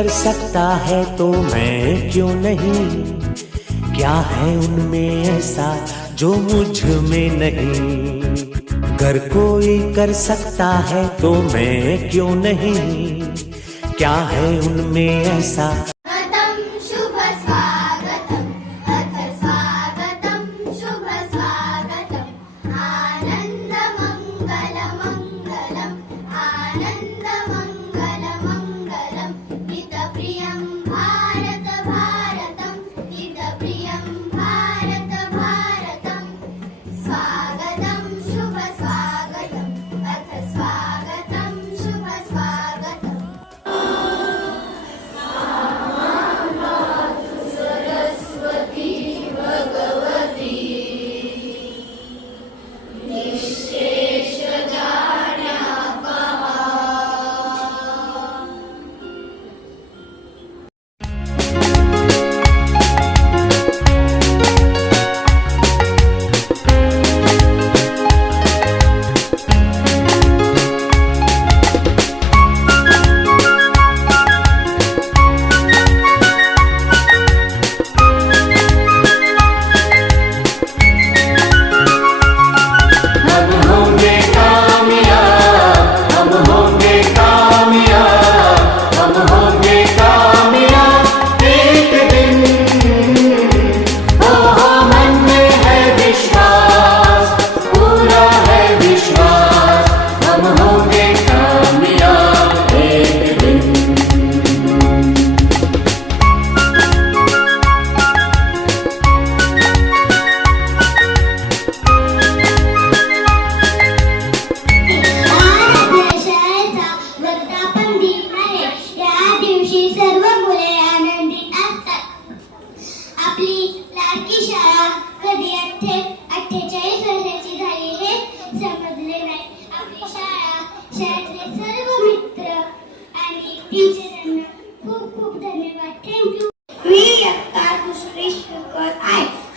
कर सकता है तो मैं क्यों नहीं? क्या है उनमें ऐसा जो मुझ में नहीं? अगर कोई कर सकता है तो मैं क्यों नहीं? क्या है उनमें ऐसा?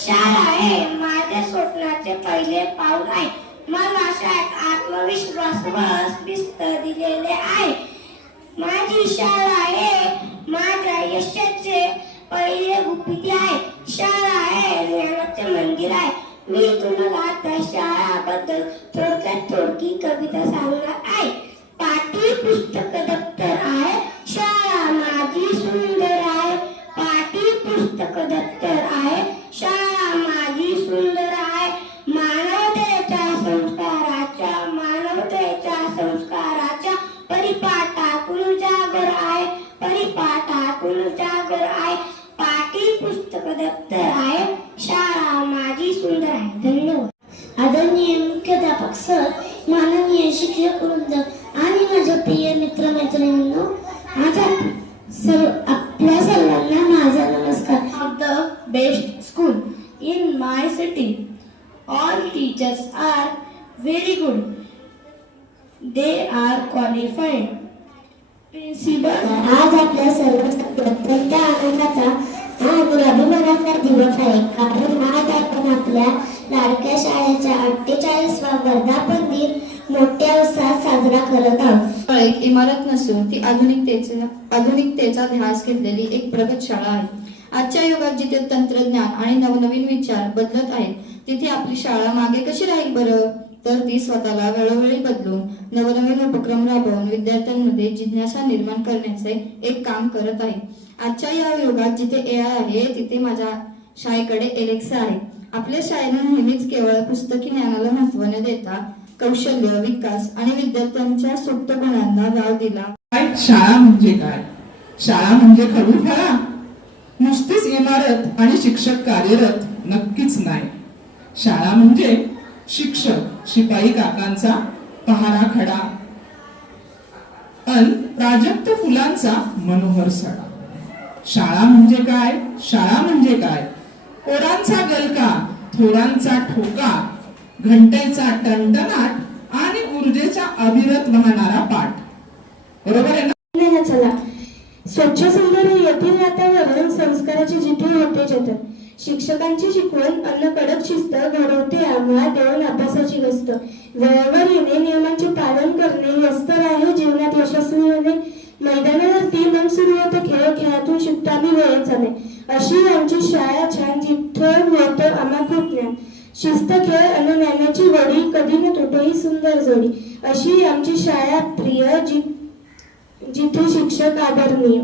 शाळा आहे माझ्या स्वप्नाचे पहिले पाऊल आहे. मला शाळेत आत्मविश्वास बिस्त दिलेले आहे. माझी शाळा आहे माझ्या यशाचे पहिले गुपित आहे. शाळा आहे ज्ञानाचे मंदिर आहे. मी तुम्हाला आता शाळाबद्दल थोडक्यात थोडकी कविता सांगणार आहे. पाठी पुस्तक दप्तर आहे शाळा माझी सुंदर आहे. पाठी पुस्तक दप्तर आहे शाळा माझी सुंदर आहे. मानवतेच्या संस्काराच्या परिपाठातून जागर आहे. परिपाठातून जागर आहे. पाठी पुस्तक दप्तर आहे शाळा माझी सुंदर आहे. धन्यवाद. आदरणीय मुख्याध्यापक सर, माननीय शिक्षक वृंद आणि माझ्या प्रिय मित्र मैत्रिणींनो, आपल्या सर्वांना माझा नमस्कार. The best school in my city. All teachers are very good. They are qualified. Principal. आज आपल्या सर्वांसाठी अत्यंत आनंदाचा आणि अभिमानाचा दिवस आहे, कारण आज आपण आपल्या लाडक्या शाळेच्या 48वा वर्धापन दिन मोठ्या उत्साहात साजरा करत आहोत. एक इमारत नसून ती आधुनिकतेचा ध्यास घेतलेली एक प्रगत शाळा आहे. आजच्या युगात जिथे तंत्रज्ञान आणि नवनवीन विचार बदलत आहेत, तिथे आपली शाळा मागे कशी राहील बरं? तर ती स्वतःला वेळोवेळी बदलून नवनवीन उपक्रम राबवून विद्यार्थ्यांमध्ये जिज्ञासा निर्माण करण्याचे एक काम करत आहे. आजच्या या युगात जिथे AI आहे, तिथे माझ्या शाळेकडे एलेक्सा आहे. आपल्या शाळेनं नेहमीच केवळ पुस्तकी ज्ञानाला महत्त्व न देता कौशल्य विकास आणि विद्यार्थ्यांच्या सुप्त गुणांना वाव दिला. शाळा म्हणजे काय? शाळा म्हणजे खडूफळा? नुसतीच इमारत आणि शिक्षक कार्यरत? नक्कीच नाही. शाळा म्हणजे शिक्षक शिपाई काकांचा पहारा खडा अन प्राजक्त फुलांचा मनोहर सडा. शाळा म्हणजे काय? शाळा म्हणजे काय? पोरांचा गलका, थोरांचा ठोका, घंटेचा टणटणाट आणि ऊर्जेचा अविरत वाहणारा पाठ. बरोबर आहे ना? चला, स्वच्छ सुंदर येथील वातावरण संस्काराची जिथे होते जतन. शिक्षकांची शिकवण अन्न कडक शिस्त घडवते आम्हा देऊन अभ्यासाची गस्त. वेळेवर येणे नियमांचे पालन करणे व्यस्त राहिले जीवनात यशस्वी होणे मैदानावरती मन सुरू होतं, खेळ खेळातून शिकताना वेळच जाणे. अशी आमची शाळा छान, जिथं मिळतं अमापूर ज्ञान. शिस्त, खेळ आणि ज्ञानाची गोडी, कधी न तुटे ही सुंदर जोडी. अशी आमची शाळा प्रिय, जिथे शिक्षक आदरणीय.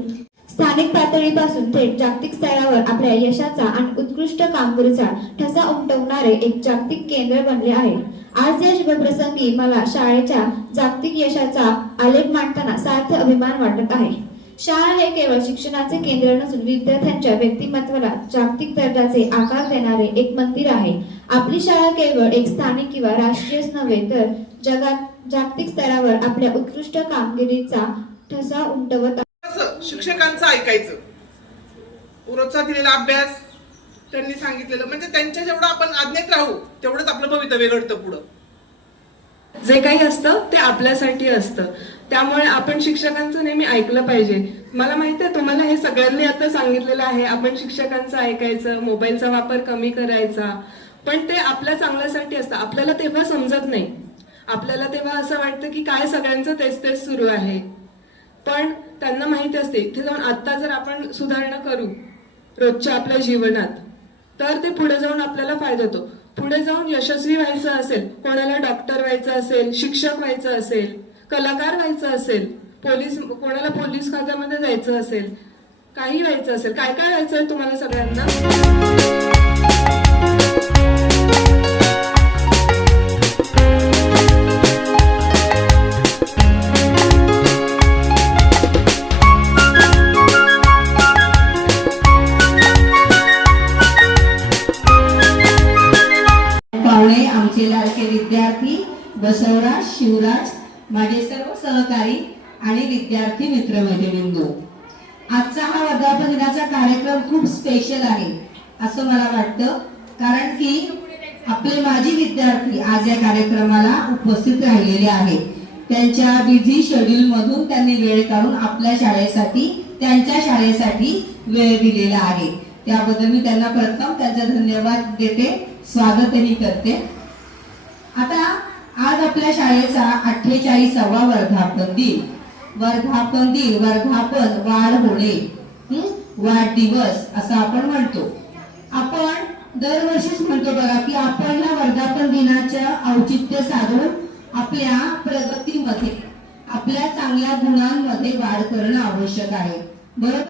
स्थानिक पातळीपासून थेट जागतिक स्तरावर आपल्या यशाचा आणि उत्कृष्ट कामगिरीचा ठसा उमटवणारे एक जागतिक केंद्र बनले आहे. आज या शुभप्रसंगी मला शाळेच्या जागतिक यशाचा आलेख मांडताना सार्थ अभिमान वाटत आहे. शाळा हे केवळ शिक्षणाचे केंद्र नसून विद्यार्थ्यांच्या व्यक्तिमत्वाला जागतिक दर्जाचे आकार देणारे एक मंदिर आहे. आपली शाळा केवळ एक स्थानिक किंवा राष्ट्रीयच नव्हे तर जगात जागतिक स्तरावर आपल्या उत्कृष्ट कामगिरीचा ठसा उमटवत शिक्षकांचं ऐकायचं, रोजचा दिलेला अभ्यास, त्यांनी सांगितलेलं, म्हणजे त्यांच्या जेवढं आपण आज्ञेत राहू तेवढंच आपलं भवितव्य घडतं पुढं. जे काही असतं ते आपल्यासाठी असतं, त्यामुळे आपण शिक्षकांचं नेहमी ऐकलं पाहिजे. मला माहिती आहे तुम्हाला हे सगळ्यांनी आता सांगितलेलं आहे, आपण शिक्षकांचं ऐकायचं, मोबाईलचा वापर कमी करायचा, पण ते आपल्या चांगल्यासाठी असतं. आपल्याला तेव्हा समजत नाही, आपल्याला तेव्हा असं वाटतं की काय सगळ्यांचं तेच तेच सुरू आहे, पण त्यांना माहिती असते इथे जाऊन आता जर आपण सुधारणा करू रोजच्या आपल्या जीवनात तर ते पुढे जाऊन आपल्याला फायदा होतो. पुढे जाऊन यशस्वी व्हायचं असेल, कोणाला डॉक्टर व्हायचं असेल, शिक्षक व्हायचं असेल, कलाकार व्हायचं असेल, कोणाला पोलीस खात्यामध्ये जायचं असेल, काही व्हायचं असेल, काय काय व्हायचं आहे तुम्हाला सगळ्यांना. आमचे लाडके विद्यार्थी बसवराज, शिवराज, माझे सर्व सहकारी आणि विद्यार्थी मित्रमैत्रिणींनो, आजचा हा वर्धापन दिनाचा कार्यक्रम खूप स्पेशल आहे असं मला वाटतं, कारण की आपले माजी विद्यार्थी आज या कार्यक्रमाला उपस्थित राहिलेले आहेत. त्यांच्या बिझी शेड्यूल मधून त्यांनी वेळ काढून आपल्या शाळेसाठी, त्यांच्या शाळेसाठी वेळ दिलेला आहे. त्याबद्दल मी त्यांना प्रथम त्यांचा धन्यवाद देते, स्वागतही करते. आता आज आपल्या शाळेचा 48वा वर्धापन दिन. वर्धापन दिन, वर्धापन, वाढ होणे, वाढदिवस असं आपण म्हणतो. आपण दरवर्षीच म्हणतो बघा की आपण या वर्धापन दिनाच्या औचित्य साधून आपल्या प्रगतीमध्ये, आपल्या चांगल्या गुणांमध्ये वाढ करणं आवश्यक आहे, बरोबर.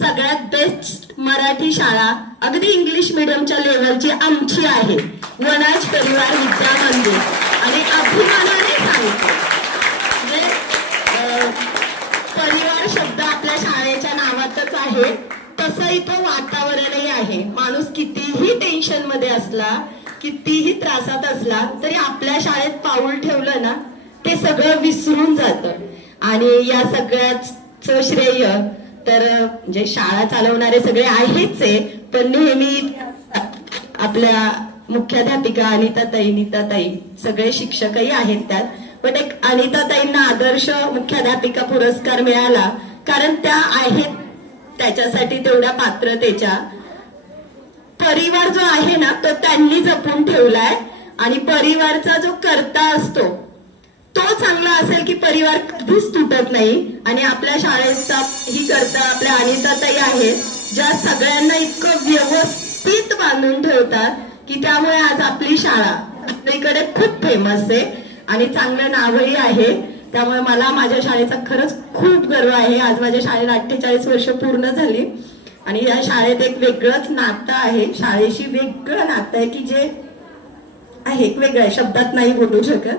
सगळ्यात बेस्ट मराठी शाळा अगदी इंग्लिश मीडियमच्या लेवलची आमची आहे, वनाज परिवार विद्या मंदिर. आणि अभिमानाने सांगतो म्हणजे परिवार शब्द आपल्या शाळेच्या नावातच आहे, तसं इथं वातावरणही आहे. माणूस कितीही टेन्शन मध्ये असला, कितीही त्रासात असला तरी आपल्या शाळेत पाऊल ठेवलं ना ते सगळं विसरून जातं. आणि या सगळ्याचं श्रेय तर म्हणजे शाळा चालवणारे सगळे आहेच आहे, पण नेहमी आपल्या मुख्याध्यापिका नीताताई सगळे शिक्षकही आहेत त्यात. पण एक अनिताताईंना आदर्श मुख्याध्यापिका पुरस्कार मिळाला कारण त्या आहेत त्याच्यासाठी तेवढ्या पात्रतेच्या. परिवार जो आहे ना तो त्यांनी जपून ठेवलाय, आणि परिवारचा जो कर्ता असतो तो चांगला असेल की परिवार कधीच तुटत नाही. आणि आपल्या शाळेचा ही कर्ता आपल्या अनिताताई आहेत, ज्या सगळ्यांना इतकं व्यवस्थित बांधून ठेवतात की त्यामुळे आज आपली शाळा आपल्याकडे खूप फेमस आहे आणि चांगलं नावही आहे. त्यामुळे मला माझ्या शाळेचा खरंच खूप गर्व आहे. आज माझ्या शाळेला 48 वर्ष पूर्ण झाली आणि या शाळेत एक वेगळंच नातं आहे. शाळेशी वेगळं नातं आहे की जे आहे वेगळं आहे, शब्दात नाही बोलू शकत.